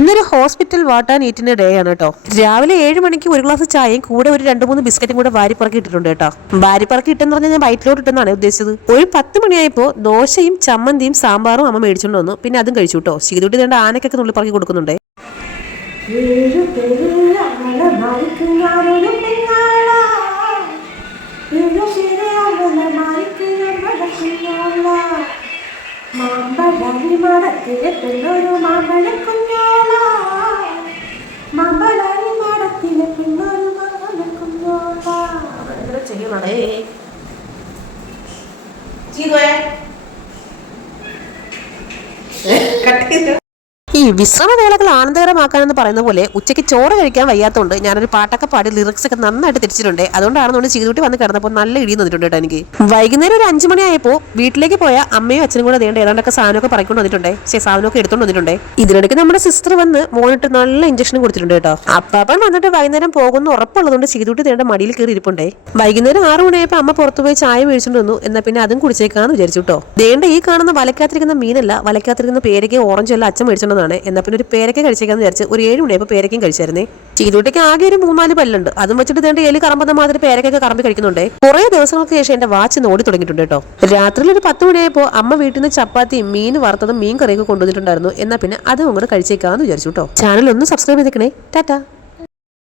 ഇന്നൊരു hospital വാട്ടാൻ ഈറ്റിന്റെ day ആണ് കേട്ടോ. രാവിലെ 7 മണിക്ക് ഒരു ഗ്ലാസ് ചായയും കൂടെ ഒരു 2-3 ബിസ്ക്കറ്റും കൂടെ വാരിപ്പറക്കി ഇട്ടിട്ടുണ്ട് കേട്ടോ. വാരിപ്പറക്കി ഇട്ടെന്ന് പറഞ്ഞാൽ ഞാൻ വയറ്റിലോട്ട് ഇട്ടെന്നാണ് ഉദ്ദേശിച്ചത്. ഒരു 10 മണിയായപ്പോൾ ദോശയും ചമ്മന്തിയും സാമ്പാറും അമ്മ മേടിച്ചോണ്ട് വന്നു. പിന്നെ അതും കഴിച്ചു കേട്ടോ. ശീതുട്ടി തേണ്ട ആനക്കൊക്കെ നുള്ളി പറക്കി കൊടുക്കുന്നുണ്ട്. ഈ വിശ്രമവേളകൾ ആനന്ദകരമാക്കാനെന്ന് പറയുന്ന പോലെ ഉച്ചയ്ക്ക് ചോറ് കഴിക്കാൻ വയ്യാത്തതുകൊണ്ട് ഞാനൊരു പാട്ടൊക്കെ പാടി ലിറിക്സ് ഒക്കെ നന്നായിട്ട് തിരിച്ചിട്ടുണ്ട്. അതുകൊണ്ടാണെന്നുകൊണ്ട് ചീതുട്ടി വന്ന് കിടന്നപ്പോൾ നല്ല ഇടി വന്നിട്ടുണ്ട് കേട്ടോ എനിക്ക്. വൈകുന്നേരം ഒരു 5 മണിയായപ്പോൾ വീട്ടിലേക്ക് പോയ അമ്മയും അച്ഛനും കൂടെ വേണ്ട ഏതാണ്ടൊക്കെ സാധനമൊക്കെ പറക്കൊണ്ട് വന്നിട്ടുണ്ടേ. സാധനമൊക്കെ എടുത്തോണ്ട് വന്നിട്ടുണ്ടേ. ഇതിനിടയ്ക്ക് നമ്മുടെ സിസ്റ്റർ വന്ന് മോനിട്ട് നല്ല ഇഞ്ചക്ഷൻ കൊടുത്തിട്ടുണ്ട് കേട്ടോ. അപ്പാപ്പൻ വന്നിട്ട് വൈകുന്നേരം പോകുന്ന ഉറപ്പുള്ളതുകൊണ്ട് ചീതുട്ടി തേണ്ട മടിയിൽ കയറി ഇരിപ്പുണ്ടേ. വൈകുന്നേരം 6 മണിയായപ്പോൾ അമ്മ പുറത്തുപോയി ചായ മേടിച്ചോണ്ട് വന്നു. എന്നാൽ പിന്നെ അതും കുടിച്ചേക്കാന്ന് വിചാരിച്ചു കേട്ടോ. ദേണ്ട ഈ കാണുന്ന വലക്കാത്തിരിക്കുന്ന മീനല്ല, വലക്കാത്തിരിക്കുന്ന പേരയ്ക്ക് ഓറഞ്ച് എല്ലാം അച്ഛൻ മേടിച്ചോണ്ടാണ്. എന്നാ പിന്നെ ഒരു പേരയ്ക്ക കഴിച്ചേക്കാന്ന് വിചാരിച്ച് ഒരു 7 മണിയായപ്പോൾ പേരയ്ക്കും കഴിച്ചായിരുന്നേ. ചീതുട്ടിക്ക് ആകെ ഒരു 3-4 പല്ലുണ്ട്. അതും വെച്ചിട്ട് തേണ്ട എലി കറമ്പുന്ന മാതിരി പേരക്കൊക്കെ കറമ്പി കഴിക്കുന്നുണ്ടേ. കുറെ ദിവസങ്ങൾക്ക് ശേഷം എന്റെ വാച്ച് ഓടി തുടങ്ങിയിട്ടുണ്ട് കേട്ടോ. രാത്രിയിൽ ഒരു 10 മണിയായപ്പോൾ അമ്മ വീട്ടിൽ നിന്ന് ചപ്പാത്തിയും മീൻ വറുത്തതും മീൻ കറിയൊക്കെ കൊണ്ടുവന്നിട്ടുണ്ടായിരുന്നു. എന്നാ പിന്നെ അതും അങ്ങോട്ട് കഴിച്ചേക്കാന്ന് വിചാരിച്ചു കേട്ടോ. ചാനൽ ഒന്ന് സബ്സ്ക്രൈബ് ചെയ്തേക്കണേ. ടാറ്റാ.